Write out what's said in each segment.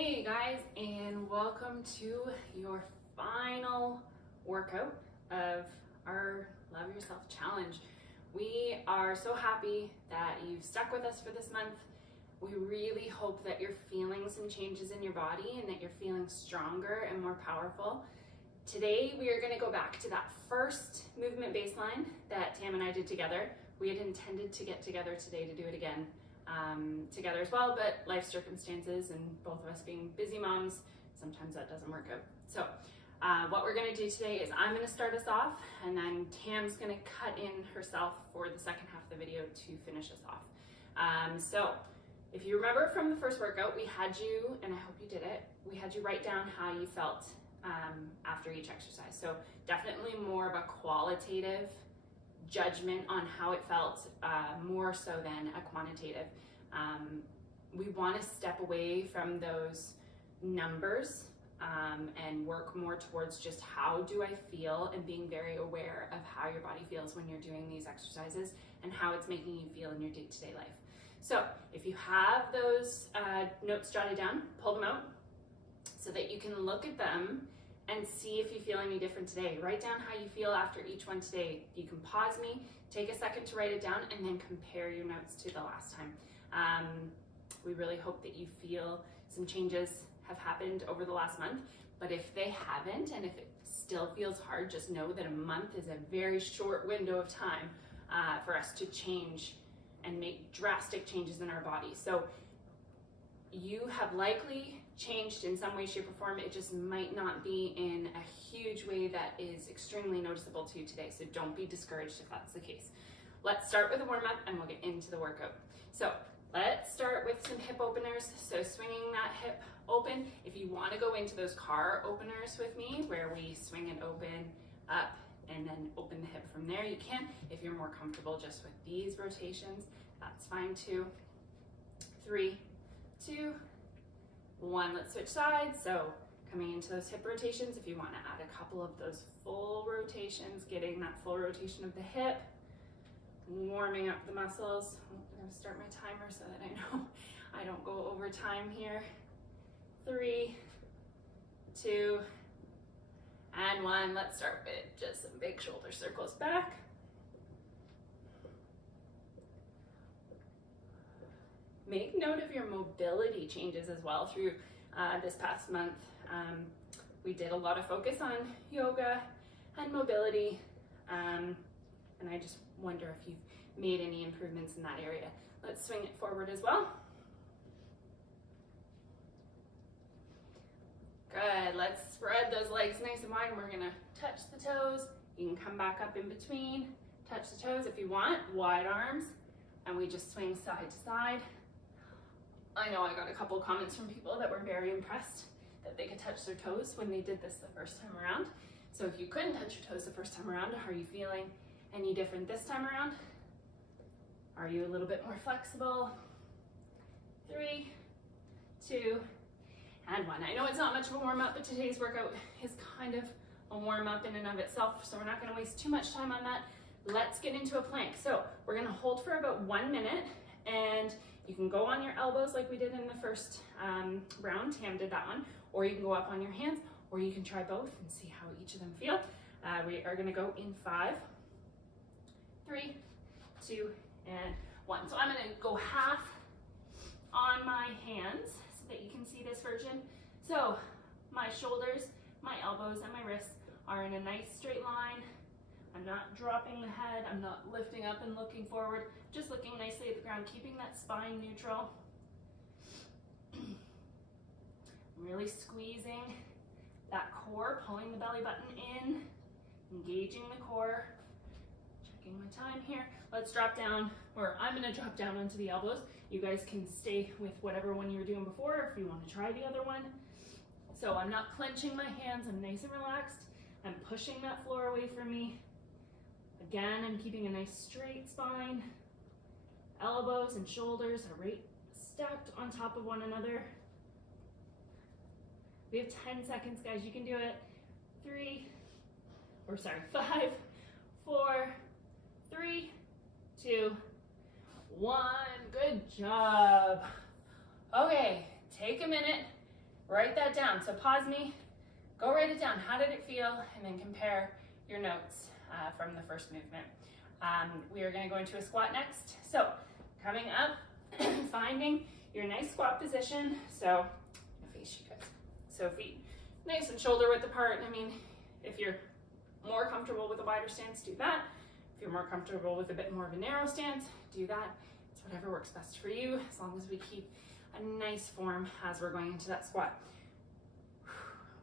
Hey guys, and welcome to your final workout of our Love Yourself Challenge. We are so happy that you've stuck with us for this month. We really hope that you're feeling some changes in your body and that you're feeling stronger and more powerful. Today we are going to go back to that first movement baseline that Tam and I did together. We had intended to get together today to do it again. Together as well, but life circumstances and both of us being busy moms, sometimes that doesn't work out. So what we're going to do today is I'm going to start us off, and then Tam's going to cut in herself for the second half of the video to finish us off. So if you remember from the first workout, we had you, and I hope you did it, we had you write down how you felt after each exercise. So definitely more of a qualitative judgment on how it felt, more so than a quantitative. We want to step away from those numbers and work more towards just how do I feel, and being very aware of how your body feels when you're doing these exercises and how it's making you feel in your day-to-day life. So if you have those notes jotted down, pull them out so that you can look at them and see if you feel any different today. Write down how you feel after each one today. You can pause me, take a second to write it down, and then compare your notes to the last time. We really hope that you feel some changes have happened over the last month, but if they haven't, and if it still feels hard, just know that a month is a very short window of time for us to change and make drastic changes in our body. So you have likely changed in some way, shape, or form. It just might not be in a huge way that is extremely noticeable to you today. So don't be discouraged if that's the case. Let's start with a warm up and we'll get into the workout. So let's start with some hip openers. So swinging that hip open. If you want to go into those car openers with me, where we swing it open, up, and then open the hip from there, you can. If you're more comfortable just with these rotations, that's fine too. 3, 2, 1, let's switch sides. So coming into those hip rotations, if you want to add a couple of those full rotations, getting that full rotation of the hip, warming up the muscles. I'm going to start my timer so that I know I don't go over time here. 3, 2, and 1. Let's start with just some big shoulder circles back. Make note of your mobility changes as well through this past month. We did a lot of focus on yoga and mobility, and I just wonder if you've made any improvements in that area. Let's swing it forward as well. Good, let's spread those legs nice and wide. We're gonna touch the toes. You can come back up in between, touch the toes if you want, wide arms, and we just swing side to side. I know I got a couple comments from people that were very impressed that they could touch their toes when they did this the first time around. So if you couldn't touch your toes the first time around, are you feeling any different this time around? Are you a little bit more flexible? 3, 2, and 1. I know it's not much of a warm up, but today's workout is kind of a warm up in and of itself, so we're not going to waste too much time on that. Let's get into a plank. So we're going to hold for about 1 minute, and you can go on your elbows like we did in the first round. Tam did that one. Or you can go up on your hands, or you can try both and see how each of them feel. We are gonna go in 5, 3, 2, and 1. So I'm gonna go half on my hands so that you can see this version. So my shoulders, my elbows, and my wrists are in a nice straight line. I'm not dropping the head, I'm not lifting up and looking forward, just looking nicely at the ground, keeping that spine neutral. Really squeezing that core, pulling the belly button in, engaging the core. Checking my time here. Let's drop down, or I'm gonna drop down onto the elbows. You guys can stay with whatever one you were doing before if you want to try the other one. So I'm not clenching my hands, I'm nice and relaxed. I'm pushing that floor away from me. Again, I'm keeping a nice straight spine. Elbows and shoulders are right stacked on top of one another. We have 10 seconds, guys. You can do it. 5, 4, 3, 2, 1. Good job. Okay, take a minute Write that down. So pause me, go write it down. How did it feel? And then compare your notes from the first movement. We are going to go into a squat next. So coming up, finding your nice squat position. So face you guys. So feet nice and shoulder width apart. I mean, if you're more comfortable with a wider stance, do that. If you're more comfortable with a bit more of a narrow stance, do that. It's whatever works best for you, as long as we keep a nice form as we're going into that squat.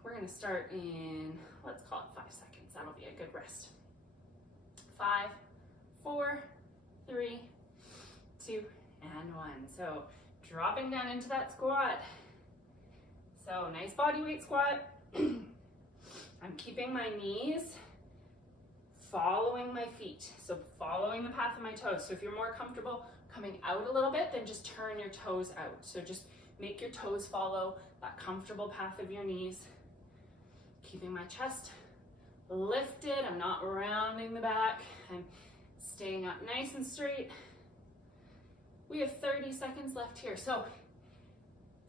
We're going to start in, let's call it 5 seconds. That'll be a good rest. 5, 4, 3, 2, and 1. So dropping down into that squat. So nice body weight squat. I'm keeping my knees following my feet. So following the path of my toes. So if you're more comfortable coming out a little bit, then just turn your toes out. So just make your toes follow that comfortable path of your knees. Keeping my chest lifted. I'm not rounding the back. I'm staying up nice and straight. We have 30 seconds left here. So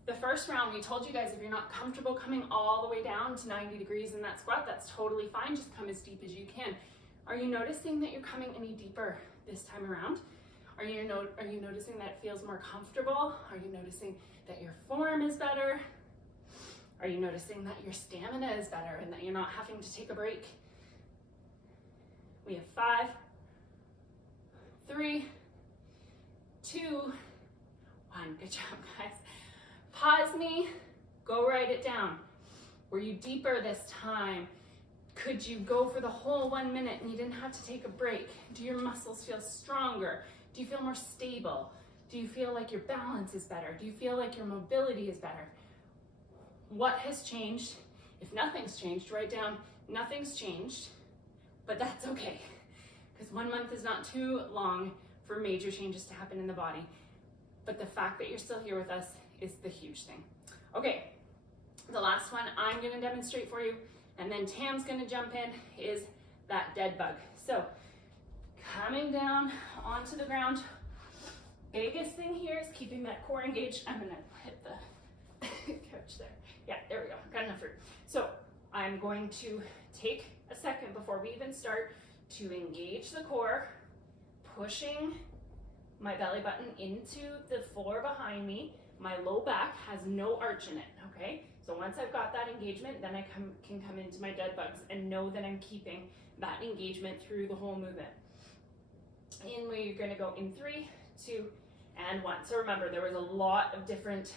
the first round, we told you guys, if you're not comfortable coming all the way down to 90 degrees in that squat, that's totally fine. Just come as deep as you can. Are you noticing that you're coming any deeper this time around? Are you noticing that it feels more comfortable? Are you noticing that your form is better? Are you noticing that your stamina is better and that you're not having to take a break? We have 5, 3, 2, 1. Good job, guys. Pause me, go write it down. Were you deeper this time? Could you go for the whole 1 minute and you didn't have to take a break? Do your muscles feel stronger? Do you feel more stable? Do you feel like your balance is better? Do you feel like your mobility is better? What has changed? If nothing's changed, write down nothing's changed, but that's okay. Because 1 month is not too long for major changes to happen in the body. But the fact that you're still here with us is the huge thing. Okay, the last one I'm gonna demonstrate for you, and then Tam's gonna jump in, is that dead bug. So, coming down onto the ground. Biggest thing here is keeping that core engaged. I'm gonna hit the couch there. Yeah, there we go, got enough room. So, I'm going to take a second before we even start to engage the core, pushing my belly button into the floor behind me. My low back has no arch in it, okay? So once I've got that engagement, then I can come into my dead bugs and know that I'm keeping that engagement through the whole movement. In where you're gonna go in 3, 2, and 1. So remember, there was a lot of different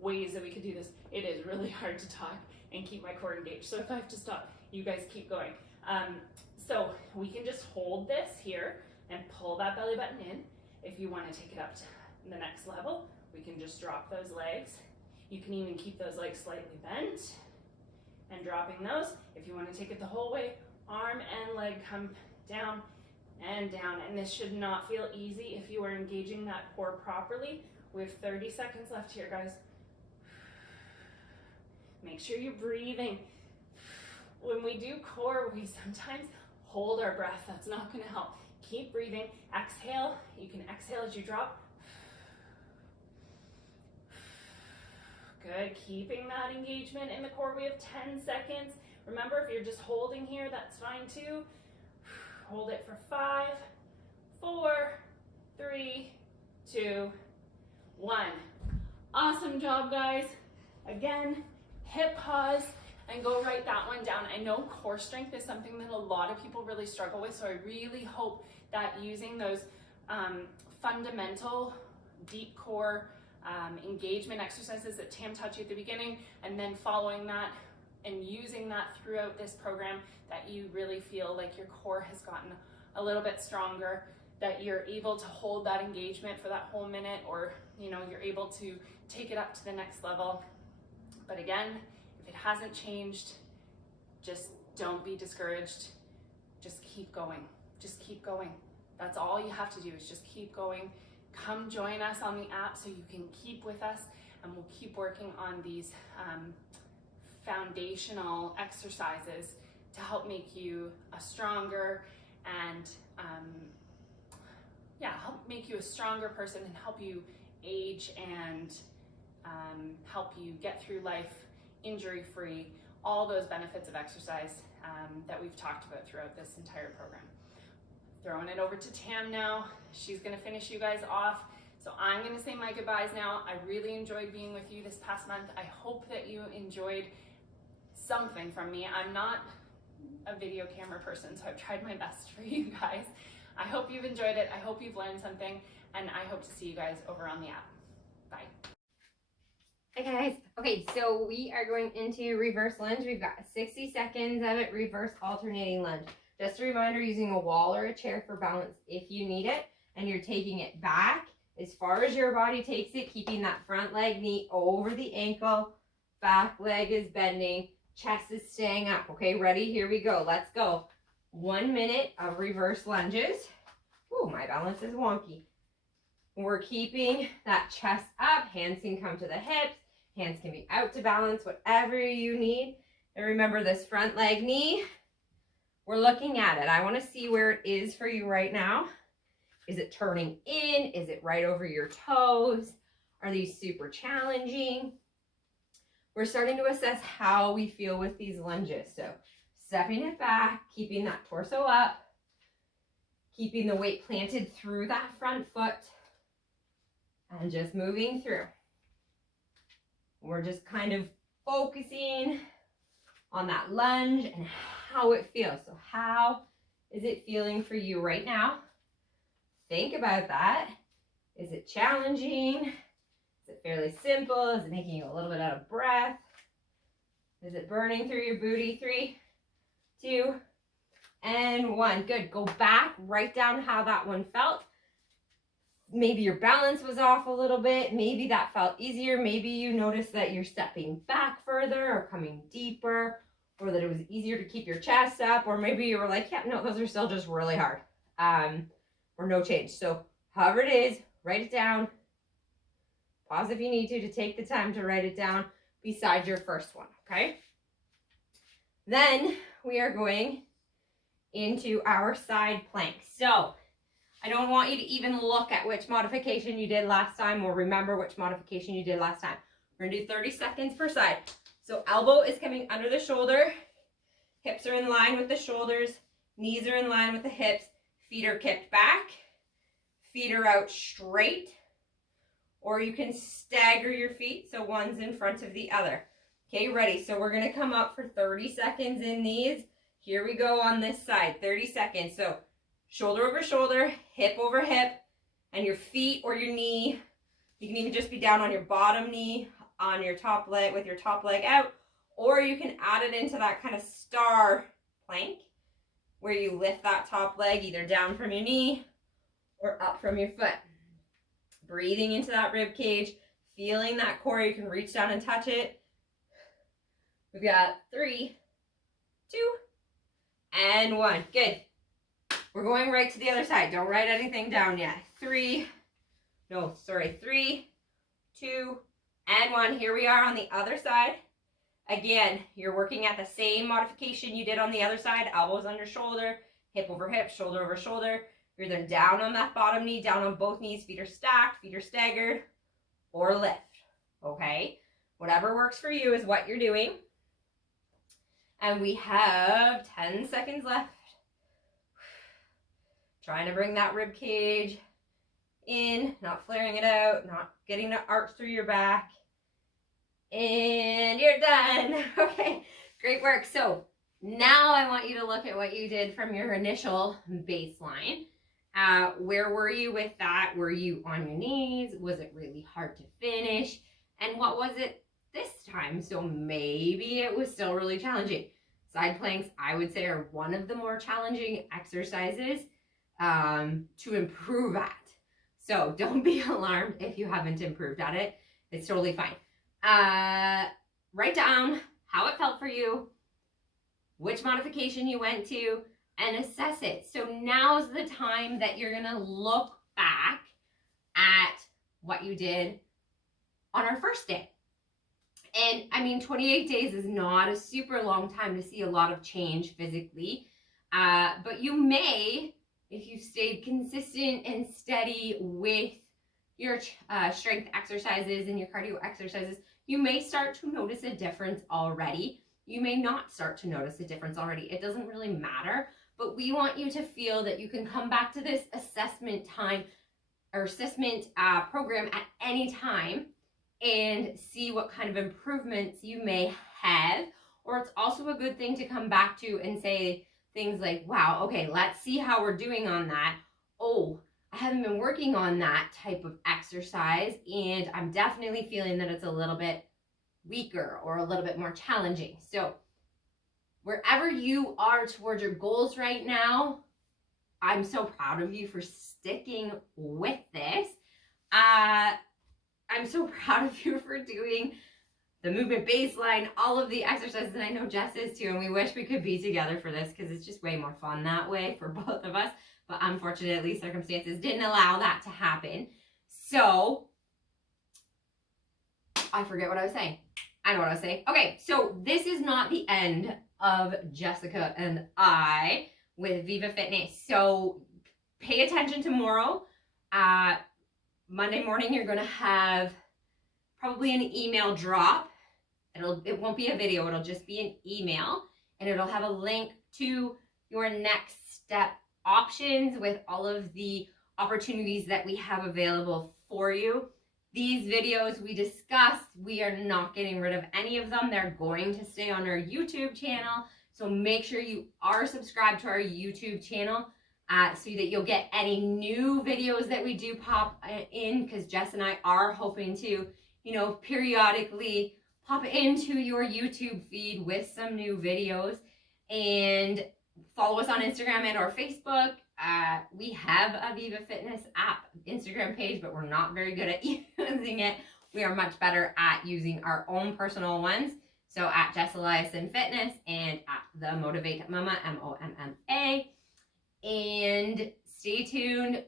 ways that we could do this. It is really hard to talk and keep my core engaged. So if I have to stop, you guys keep going. So we can just hold this here and pull that belly button in. If you wanna take it up to the next level, we can just drop those legs. You can even keep those legs slightly bent and dropping those. If you want to take it the whole way, arm and leg come down and down. And this should not feel easy if you are engaging that core properly. We have 30 seconds left here, guys. Make sure you're breathing. When we do core, we sometimes hold our breath. That's not going to help. Keep breathing. Exhale. You can exhale as you drop. Good, keeping that engagement in the core. We have 10 seconds. Remember, if you're just holding here, that's fine too. Hold it for 5, 4, 3, 2, 1. Awesome job, guys. Again, hit pause and go write that one down. I know core strength is something that a lot of people really struggle with, so I really hope that using those fundamental deep core engagement exercises that Tam taught you at the beginning, and then following that and using that throughout this program, that you really feel like your core has gotten a little bit stronger, that you're able to hold that engagement for that whole minute, or you're able to take it up to the next level. But again, if it hasn't changed, just don't be discouraged. Just keep going. Just keep going. That's all you have to do, is just keep going. Come join us on the app so you can keep with us, and we'll keep working on these foundational exercises to help make you a stronger and help make you a stronger person and help you age and help you get through life injury-free, all those benefits of exercise that we've talked about throughout this entire program. Throwing it over to Tam now. She's gonna finish you guys off. So I'm gonna say my goodbyes now. I really enjoyed being with you this past month. I hope that you enjoyed something from me. I'm not a video camera person, so I've tried my best for you guys. I hope you've enjoyed it. I hope you've learned something, and I hope to see you guys over on the app. Bye. Hi guys. Okay, so we are going into reverse lunge. We've got 60 seconds of it, reverse alternating lunge. Just a reminder, using a wall or a chair for balance if you need it, and you're taking it back as far as your body takes it, keeping that front leg, knee over the ankle, back leg is bending, chest is staying up. Okay, ready? Here we go. Let's go. 1 minute of reverse lunges. Oh, my balance is wonky. We're keeping that chest up. Hands can come to the hips. Hands can be out to balance, whatever you need. And remember this front leg, knee. We're looking at it. I want to see where it is for you right now. Is it turning in? Is it right over your toes? Are these super challenging? We're starting to assess how we feel with these lunges. So stepping it back, keeping that torso up, keeping the weight planted through that front foot, and just moving through. We're just kind of focusing on that lunge and how it feels. So how is it feeling for you right now? Think about that. Is it challenging? Is it fairly simple? Is it making you a little bit out of breath? Is it burning through your booty? 3, 2, and 1. Good. Go back, write down how that one felt. Maybe your balance was off a little bit. Maybe that felt easier. Maybe you noticed that you're stepping back further or coming deeper, or that it was easier to keep your chest up, or maybe you were like, yeah, no, those are still just really hard. Or no change. So however it is, write it down. Pause if you need to take the time to write it down beside your first one, okay? Then we are going into our side plank. So I don't want you to even look at which modification you did last time or remember which modification you did last time. We're gonna do 30 seconds per side. So elbow is coming under the shoulder, hips are in line with the shoulders, knees are in line with the hips, feet are kicked back, feet are out straight, or you can stagger your feet so one's in front of the other. Okay, ready? So we're gonna come up for 30 seconds in these. Here we go on this side, 30 seconds. So shoulder over shoulder, hip over hip, and your feet or your knee. You can even just be down on your bottom knee, on your top leg, with your top leg out, or you can add it into that kind of star plank where you lift that top leg either down from your knee or up from your foot. Breathing into that rib cage, feeling that core. You can reach down and touch it. We've got 3, 2, and 1. Good. We're going right to the other side. Don't write anything down yet. 3, 2, and 1. Here we are on the other side. Again, you're working at the same modification you did on the other side. Elbows under shoulder, hip over hip, shoulder over shoulder. You're either down on that bottom knee, down on both knees, feet are stacked, feet are staggered, or lift. Okay? Whatever works for you is what you're doing. And we have 10 seconds left. Trying to bring that rib cage in, not flaring it out, not getting the arch through your back. And you're done. Okay, great work. So now I want you to look at what you did from your initial baseline. Where were you with that? Were you on your knees? Was it really hard to finish? And what was it this time? So maybe it was still really challenging. Side planks, I would say, are one of the more challenging exercises to improve at. So don't be alarmed if you haven't improved at it. It's totally fine. Write down how it felt for you, which modification you went to, and assess it. So now's the time that you're gonna look back at what you did on our first day. And I mean, 28 days is not a super long time to see a lot of change physically, but you may, if you stayed consistent and steady with your strength exercises and your cardio exercises, you may start to notice a difference already. You may not start to notice a difference already. It doesn't really matter, but we want you to feel that you can come back to this assessment time or assessment program at any time and see what kind of improvements you may have. Or it's also a good thing to come back to and say things like, wow, okay, let's see how we're doing on that. Oh, I haven't been working on that type of exercise, and I'm definitely feeling that it's a little bit weaker or a little bit more challenging. So wherever you are towards your goals right now, I'm so proud of you for sticking with this. I'm so proud of you for doing the movement baseline, all of the exercises, and I know Jess is too, and we wish we could be together for this because it's just way more fun that way for both of us, but unfortunately circumstances didn't allow that to happen. So, I forget what I was saying. I know what I was saying. Okay, so this is not the end of Jessica and I with Viva Fitness. So, pay attention tomorrow. Monday morning, you're going to have probably an email drop. It won't be a video, it'll just be an email, and it'll have a link to your next step options with all of the opportunities that we have available for you. These videos we discussed, we are not getting rid of any of them. They're going to stay on our YouTube channel. So make sure you are subscribed to our YouTube channel so that you'll get any new videos that we do pop in, because Jess and I are hoping to, periodically pop into your YouTube feed with some new videos. And follow us on Instagram and or Facebook. We have a Viva Fitness app Instagram page, but we're not very good at using it. We are much better at using our own personal ones. So at Jess Eliason Fitness and at the Motivate Mama, MOMMA. And stay tuned.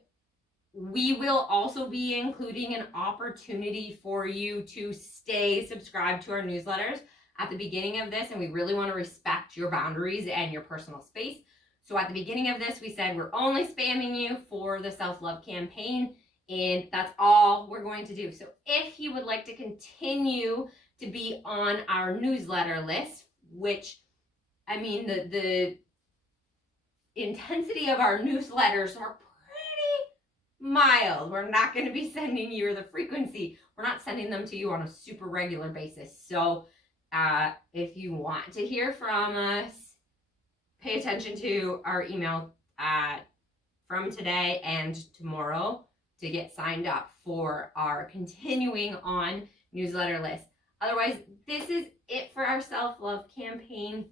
We will also be including an opportunity for you to stay subscribed to our newsletters at the beginning of this, and we really want to respect your boundaries and your personal space. So at the beginning of this, we said we're only spamming you for the self-love campaign, and that's all we're going to do. So if you would like to continue to be on our newsletter list, which, the intensity of our newsletters are mild. We're not going to be sending you, or the frequency, we're not sending them to you on a super regular basis. So if you want to hear from us, pay attention to our email from today and tomorrow to get signed up for our continuing on newsletter list. Otherwise, this is it for our self-love campaign,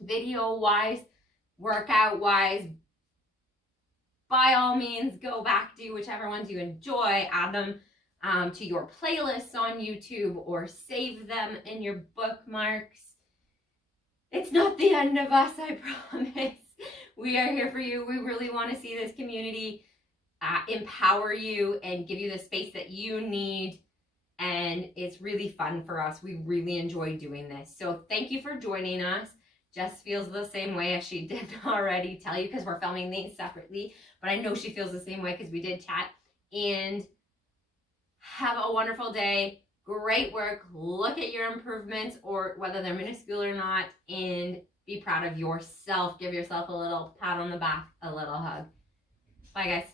video-wise, workout-wise. By all means, go back, do whichever ones you enjoy, add them to your playlists on YouTube or save them in your bookmarks. It's not the end of us, I promise. We are here for you. We really want to see this community empower you and give you the space that you need. And it's really fun for us. We really enjoy doing this. So thank you for joining us. Jess feels the same way, as she did already tell you, because we're filming these separately. But I know she feels the same way because we did chat. And have a wonderful day. Great work. Look at your improvements, or whether they're minuscule or not, and be proud of yourself. Give yourself a little pat on the back, a little hug. Bye, guys.